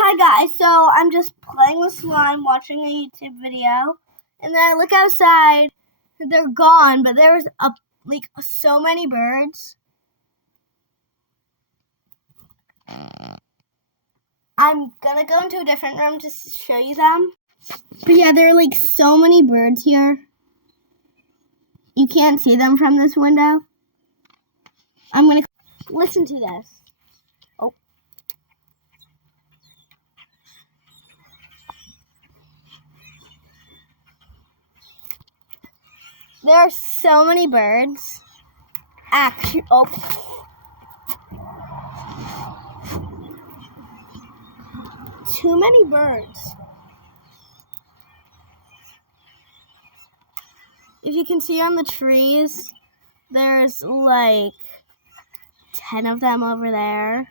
Hi guys, so I'm just playing with slime, watching a YouTube video, and then I look outside, they're gone, but there was so many birds. I'm gonna go into a different room to show you them. But yeah, there are so many birds here. You can't see them from this window. I'm gonna listen to this. Oh. There are so many birds. Actually, too many birds. If you can see on the trees, there's 10 of them over there.